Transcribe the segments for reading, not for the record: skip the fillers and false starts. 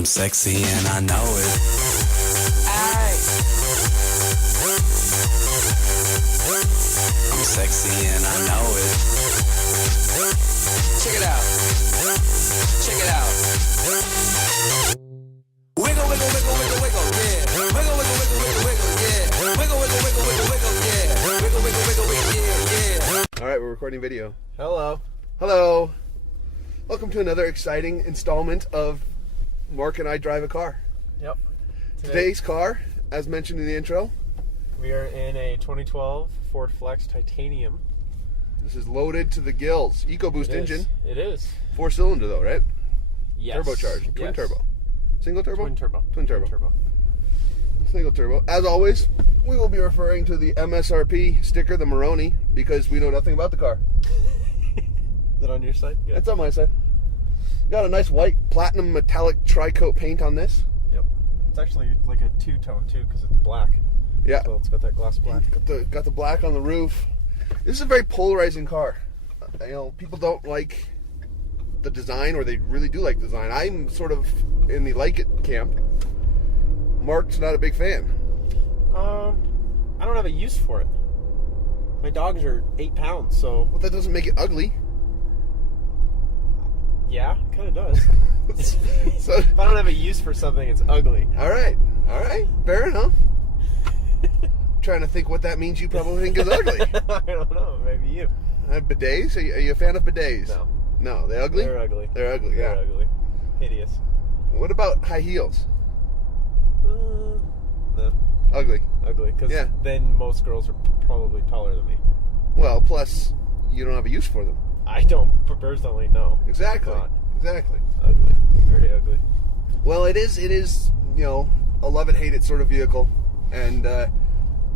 I'm sexy and I know it. Aye. I'm sexy and I know it. Check it out. Check it out. Wiggle, wiggle, wiggle, wiggle, wiggle, yeah. Wiggle, wiggle, wiggle, wiggle, wiggle, yeah. Wiggle, wiggle, wiggle, wiggle, wiggle, yeah. Wiggle, wiggle, wiggle, wiggle, yeah, yeah. All right, we're recording video. Hello. Hello. Welcome to another exciting installment of Mark and I Drive a Car. Yep. Today's car, as mentioned in the intro, We are in a 2012 Ford Flex Titanium. this is loaded to the gills. EcoBoost It is. engine. It is. 4-cylinder though, right? Yes. Turbocharged. Twin Yes. turbo. Single turbo? Twin turbo. Twin turbo. Single turbo. As always, we will be referring to the MSRP sticker, the Maroni, because we know nothing about the car. Is it on your side? Good. That's on my side. Got a nice white platinum metallic tri-coat paint on this. Yep. It's actually like a two-tone too because it's black. Yeah. So it's got that gloss black. Got the black on the roof. This is a very polarizing car. You know, people don't like the design, or they really do like design. I'm sort of in the like it camp. Mark's not a big fan. I don't have a use for it. My dogs are 8 pounds, so Well, that doesn't make it ugly. yeah, it kind of does. So, If I don't have a use for something, it's ugly. all right, fair enough. Trying to think what that means. You probably think is ugly. I don't know. Maybe you. Bidets? Are you a fan of bidets? No. No, they ugly. They're ugly. They're ugly. They're Yeah. ugly. Hideous. What about high heels? No. Ugly. Ugly. Because Yeah. then most girls are probably taller than me. Well, plus you don't have a use for them. I don't personally know. Exactly. Not. Exactly. Ugly. Very ugly. Well, it is, you know, a love it, hate it sort of vehicle. And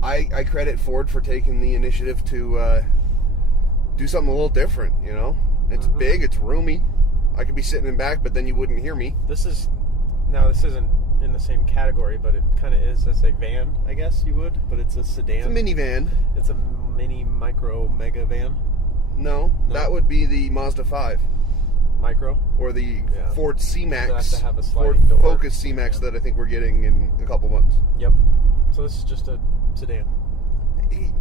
I credit Ford for taking the initiative to do something a little different, you know? It's big, it's roomy. I could be sitting in back, but then you wouldn't hear me. This isn't in the same category, but it kind of is as a van, I guess you would. But it's a sedan. It's a minivan. It's a mini, micro, mega van. No, that would be the Mazda 5. Micro. Or the Yeah. Ford C-Max. Does it have to have a Ford sliding door? Focus C-Max that I think we're getting in a couple months. Yep. So this is just a sedan.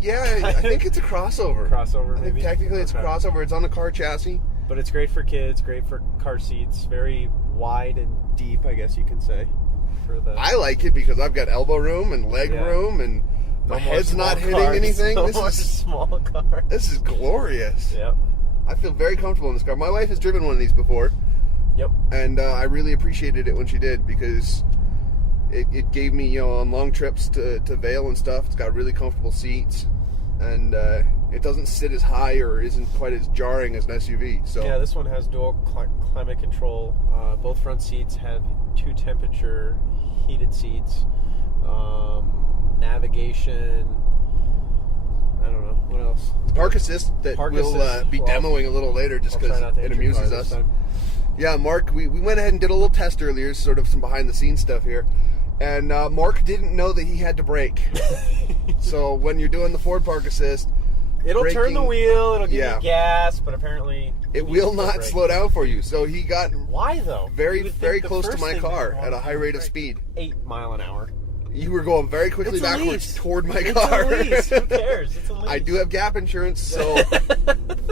Yeah, I think it's a crossover. Crossover, I think maybe? technically it's a Okay. crossover. It's on a car chassis. But it's great for kids, great for car seats, very wide and deep, I guess you can say. For the I like it because I've got elbow room and leg Yeah. room, and my no more head's not small hitting cars, anything. No This more is small car. this is glorious. Yep. I feel very comfortable in this car. My wife has driven one of these before, Yep. and I really appreciated it when she did, because it gave me, you know, on long trips to Vail and stuff. It's got really comfortable seats, and it doesn't sit as high or isn't quite as jarring as an SUV. So Yeah, this one has dual climate control. Both front seats have 2 temperature heated seats. Navigation. I don't know what else. Park assist that Park we'll assist. be Well, demoing a little later, just I'll try because not to it hit your amuses car us. this time. Yeah, Mark, we went ahead and did a little test earlier, sort of some behind-the-scenes stuff here. And Mark didn't know that he had to brake. So when you're doing the Ford Park Assist, It'll turn the braking- wheel, it'll give Yeah. you gas, but apparently it will not slow down for you. So he got Why though? very, You would think very the close to first my thing car you'd want at a to high do rate is of speed. 8 mile an hour. You were going very quickly It's a backwards lease. toward my It's car. a lease. Who cares? It's a lease. I do have gap insurance, so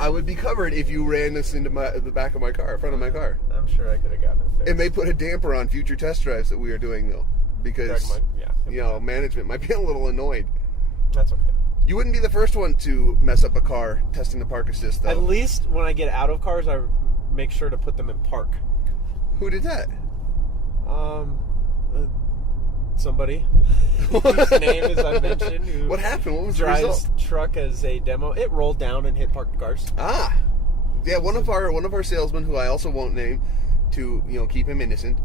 I would be covered if you ran this into the back of my car, front of my car. I'm sure I could have gotten it fixed. It may put a damper on future test drives that we are doing, though, because you know, management might be a little annoyed. That's okay. You wouldn't be the first one to mess up a car testing the Park Assist, though. At least when I get out of cars, I make sure to put them in park. Who did that? Somebody whose name is I mentioned. Who What happened? What was the drives result? truck as a demo. It rolled down and hit parked cars. Ah, yeah. One of our salesmen, who I also won't name, to keep him innocent,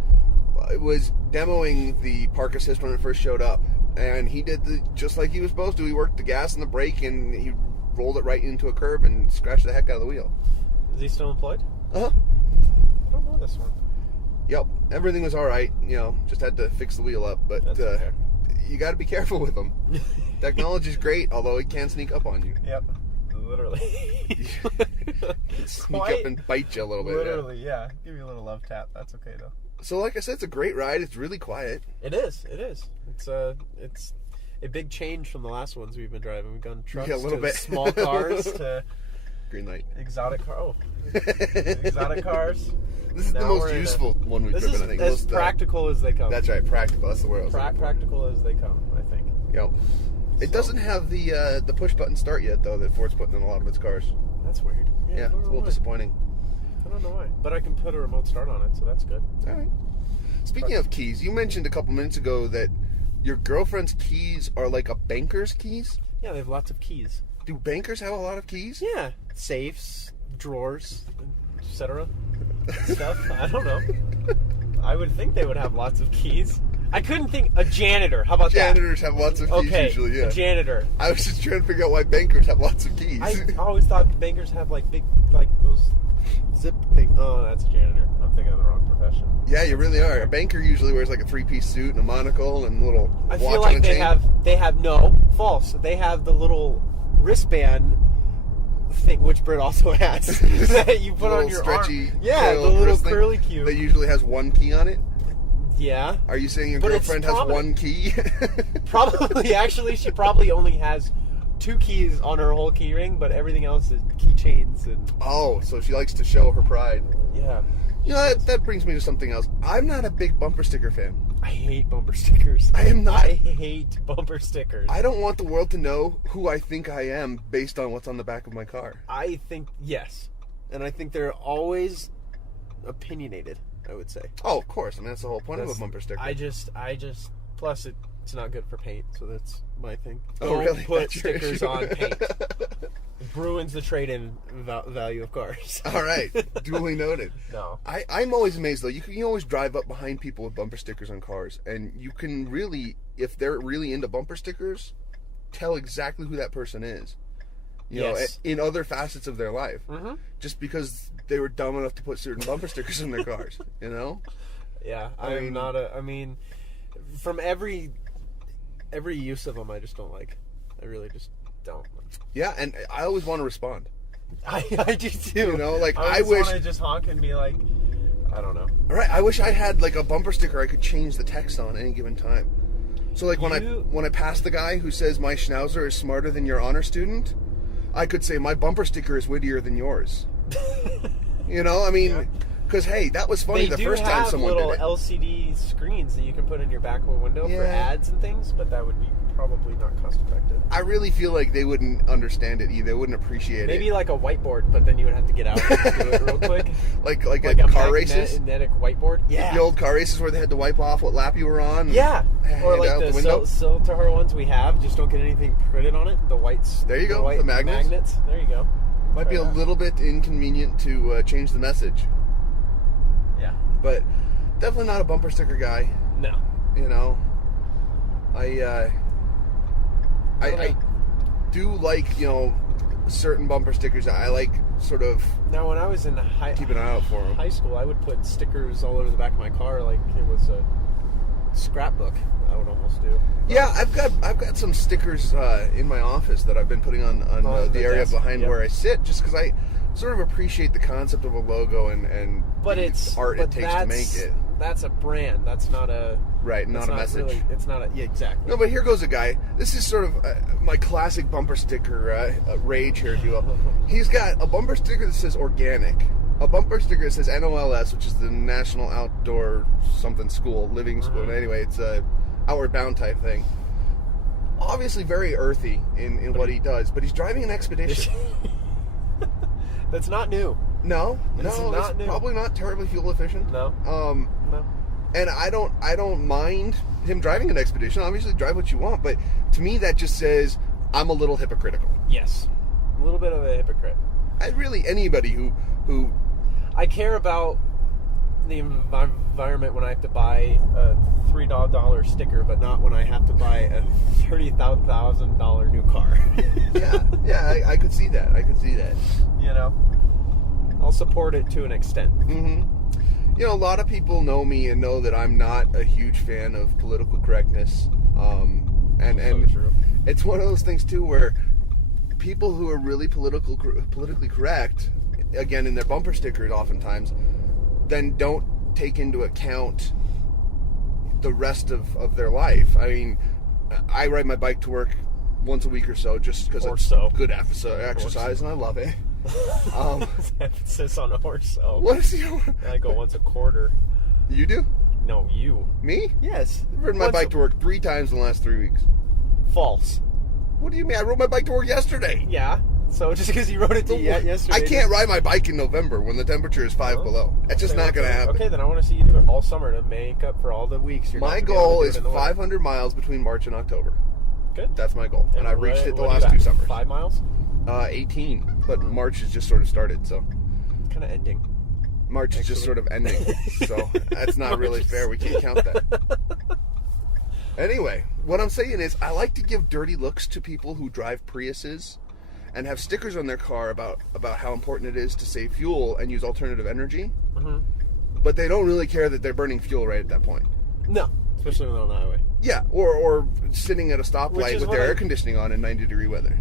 was demoing the Park Assist when it first showed up, and he did just like he was supposed to. He worked the gas and the brake, and he rolled it right into a curb and scratched the heck out of the wheel. Is he still employed? Uh huh. I don't know this one. Yep. Everything was all right. Just had to fix the wheel up, but That's okay. you got to be careful with them. Technology's great, although it can sneak up on you. Yep. Literally. Sneak up and bite you a little bit. Literally, yeah. Give you a little love tap. That's okay though. So, like I said, it's a great ride. It's really quiet. It is. It's a big change from the last ones we've been driving. We've gone trucks Yeah, a little to bit. small cars to Green light. exotic cars. This is the Now most we're in useful one we've This driven, is I think. as Most, practical as they come. That's right, practical. That's the word I was looking for. Practical as they come, I think. Yep. It So- doesn't have the push button start yet, though, that Ford's putting in a lot of its cars. That's weird. Yeah, I don't it's a know little why. disappointing. I don't know why, but I can put a remote start on it, so that's good. All right. Speaking of keys, you mentioned a couple minutes ago that your girlfriend's keys are like a banker's keys. Yeah, they have lots of keys. Do bankers have a lot of keys? Yeah, safes, drawers, etc. Stuff. I don't know. I would think they would have lots of keys. I couldn't think a janitor. How about Janitors have lots of that? keys Okay, usually, yeah. a janitor. I was just trying to figure out why bankers have lots of keys. I always thought bankers have like big, like those zip thing. Oh, that's a janitor. I'm thinking of the wrong profession. Yeah, you really are. A banker usually wears like a three-piece suit and a monocle and a little I watch feel on like a chain. they have no false. They have the little wristband thing, which Britt also has, that you put Little on your stretchy arm. Yeah, the coil little wrist thing curly cube. that usually has one key on it. Yeah, Are you saying your But it's girlfriend has prominent. one key? probably. Actually, she probably only has 2 keys on her whole key ring, but everything else is keychains and Oh, so she likes to show her pride. yeah. You know, that brings me to something else. I'm not a big bumper sticker fan. I hate bumper stickers. I am not. I hate bumper stickers. I don't want the world to know who I think I am based on what's on the back of my car. I think yes, and I think they're always opinionated. I would say. Oh, of course. I mean, that's the whole point of a That's- bumper sticker. I just. Plus, it's not good for paint, so that's my thing. Oh, Don't really? put That's your stickers issue? on paint. It ruins the trade-in value of cars. All right. Duly noted. No. I'm always amazed, though. You can always drive up behind people with bumper stickers on cars, and you can really, if they're really into bumper stickers, tell exactly who that person is. You know, Yes. in other facets of their life. Mm-hmm. Just because they were dumb enough to put certain bumper stickers in their cars, you know? Yeah, I I'm mean- not a. I mean, from every use of them, I just don't like. I really just don't. Yeah, and I always want to respond. I do too. You know, like, I just wish- want to just honk and be like, I don't know. All right, I wish I had like a bumper sticker I could change the text on any given time. So like when I pass the guy who says my schnauzer is smarter than your honor student, I could say my bumper sticker is wittier than yours. You know, I mean, because hey, that was funny the first time someone little did it. LCD screens that you can put in your back window Yeah. for ads and things, but that would be probably not cost effective. I really feel like they wouldn't understand it either. They wouldn't appreciate Maybe it. like a whiteboard, but then you would have to get out and do it real quick. Like Like at a car races. magnetic whiteboard. Yeah. The old car races where they had to wipe off what lap you were on. Yeah. Hand Or it like out the the window. Sill-TerHar ones we have, just don't get anything printed on it. The whites. There you go, white the magnets. There you go. Might be a Try that. little bit inconvenient to change the message, Yeah. but definitely not a bumper sticker guy. No. You know, I do like, you know, certain bumper stickers. I like sort of Now, when I was in keep an eye out for them. high school, I would put stickers all over the back of my car like it was a scrapbook. I would almost do. Yeah, I've got some stickers in my office that I've been putting on On the the area desk, behind yep. where I sit, just because I sort of appreciate the concept of a logo and But the it's art but it takes to make it. That's a brand. That's not a Right, not that's a message. Really, it's not a yeah, exactly. No, but here goes a guy. This is sort of my classic bumper sticker rage here, if you will. He's got a bumper sticker that says organic, a bumper sticker that says NOLS, which is the National Outdoor something school, living school. Mhm. Anyway, it's a outward bound type thing. Obviously very earthy in what he does, but he's driving an expedition. That's not new. No, This is no, not it's new. probably not terribly fuel efficient. No. No. And I don't mind him driving an expedition. Obviously, drive what you want, but to me, that just says I'm a little hypocritical. Yes. A little bit of a hypocrite. Anybody who I care about the environment when I have to buy a $3 sticker, but not when I have to buy a $30,000 new car. I could see that. You know, I'll support it to an extent. Mm-hmm. You know, a lot of people know me and know that I'm not a huge fan of political correctness. And So true. it's one of those things too where people who are really politically correct, again in their bumper stickers, oftentimes, then don't take into account the rest of their life. I mean, I ride my bike to work once a week or so, just because it's good exercise, and I love it. Emphasis on or so. What is your... I go once a quarter. You do? No, you. Me? Yes. I've ridden my bike to work 3 times in the last 3 weeks. False. What do you mean? I rode my bike to work yesterday. Yeah. So just because you rode it yesterday... I can't ride my bike in November when the temperature is 5 below. That's just not going to happen. Okay, then I want to see you do it all summer to make up for all the weeks you're My goal is 500 miles between March and October. Good. That's my goal. And I've reached it the last 2 summers. 5 miles? 18. But March has just sort of started, so... Kind of ending. March is just sort of ending. So that's not really fair. We can't count that. Anyway, what I'm saying is I like to give dirty looks to people who drive Priuses and have stickers on their car about how important it is to save fuel and use alternative energy. Mm-hmm. But they don't really care that they're burning fuel right at that point. No, especially when they're on the highway. Yeah, or sitting at a stoplight with their air conditioning on in 90-degree weather.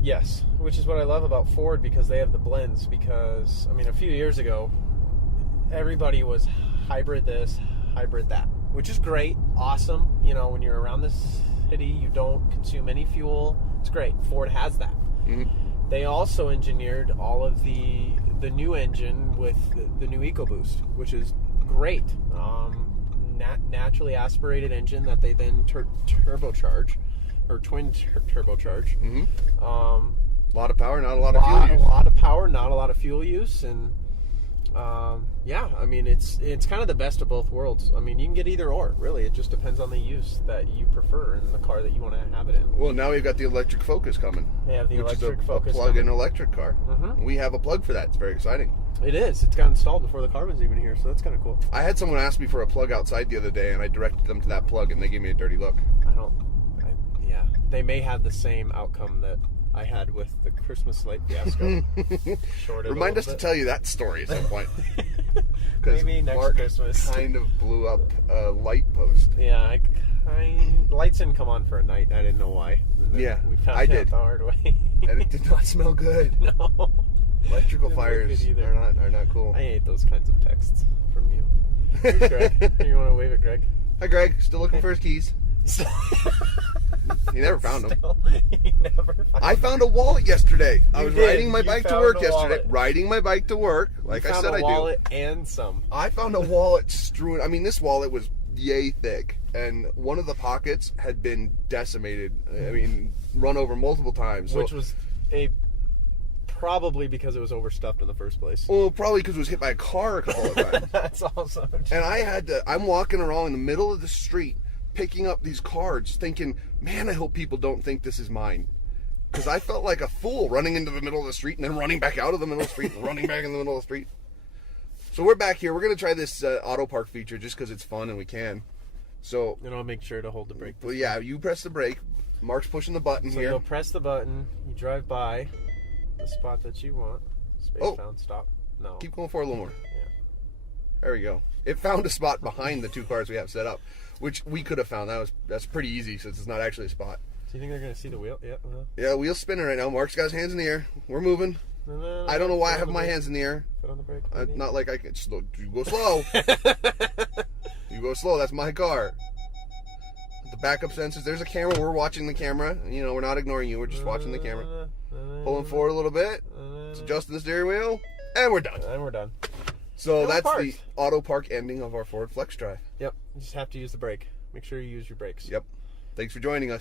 Yes, which is what I love about Ford, because they have the blends. Because, I mean, a few years ago, everybody was hybrid this, hybrid that, which is great, awesome. You know, when you're around the city, you don't consume any fuel. It's great. Ford has that. Mm-hmm. They also engineered all of the new engine with the new EcoBoost, which is great. Naturally aspirated engine that they then turbocharge, or twin turbocharge. Mm-hmm. A lot of power, not a lot of fuel use. A lot of power, not a lot of fuel use, and yeah, I mean it's kind of the best of both worlds. I mean, you can get either or, really. It just depends on the use that you prefer in the car that you want to have it in. Well, now we've got the electric Focus coming. They have the electric Focus, a plug-in electric car. Mm-hmm. We have a plug for that. It's very exciting. It is. It's got installed before the car was even here, so that's kind of cool. I had someone ask me for a plug outside the other day, and I directed them to that plug, and they gave me a dirty look. Yeah, they may have the same outcome that I had with the Christmas light fiasco. Remind us to tell you that story at some point. Maybe next Mark Christmas. Kind of blew up a light post. Yeah, lights didn't come on for a night. I didn't know why. Yeah, we found I out did the hard way. And it did not smell good. No. Electrical fires are not cool. I hate those kinds of texts from you. Here's Greg. You want to wave at Greg? Hi, Greg. Still looking for his keys. He never found them. I found a wallet yesterday. I was riding my bike to work yesterday. Riding my bike to work, like I said I do. A wallet and some. I found a wallet strewn. I mean, this wallet was yay thick, and one of the pockets had been decimated. I mean, run over multiple times. Which was probably because it was overstuffed in the first place. Well, probably because it was hit by a car a couple of times. That's also true. And I'm walking around in the middle of the street picking up these cards thinking, man, I hope people don't think this is mine. Because I felt like a fool running into the middle of the street and then running back out of the middle of the street and running back in the middle of the street. So we're back here. We're going to try this auto park feature just because it's fun and we can. So, and I'll make sure to hold the brake. Well, yeah, you press the brake. Mark's pushing the button here. So you'll press the button. You drive by the spot that you want. Space found, stop. No. Keep going forward a little more. Yeah. There we go. It found a spot behind the 2 cars we have set up, which we could have found. That's pretty easy since it's not actually a spot. Do you think they're going to see the wheel? Yeah. Yeah, wheel's spinning right now. Mark's got his hands in the air. We're moving. No, I don't know why I have my hands in the air. Foot on the brake. Not like I can. You go slow. You go slow. That's my car. The backup sensors. There's a camera. We're watching the camera. You know, we're not ignoring you. We're just watching the camera. Pulling forward a little bit. It's adjusting the steering wheel. And we're done. So that's the auto park ending of our Ford Flex Drive. Yep. You just have to use the brake. Make sure you use your brakes. Yep. Thanks for joining us.